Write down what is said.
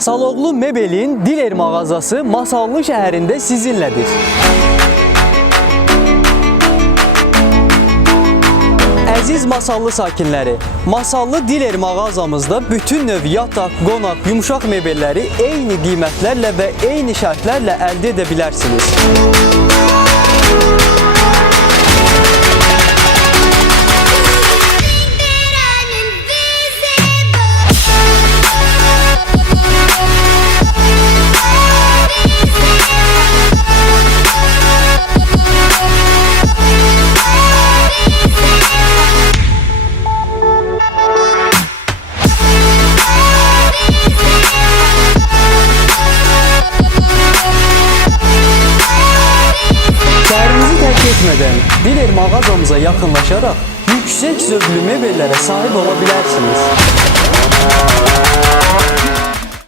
Saloğlu Mebel'in Diler mağazası Masallı şəhərində sizinlədir. Əziz Masallı sakinləri, Masallı Diler mağazamızda bütün növ yataq, qonaq, yumuşaq mebelləri eyni qiymətlərlə və eyni şərtlərlə əldə edə bilərsiniz. Şəhərimizi etmədən Diler mağazamıza yaxınlaşaraq yüksək zövqlü mebellərə sahib ola bilərsiniz.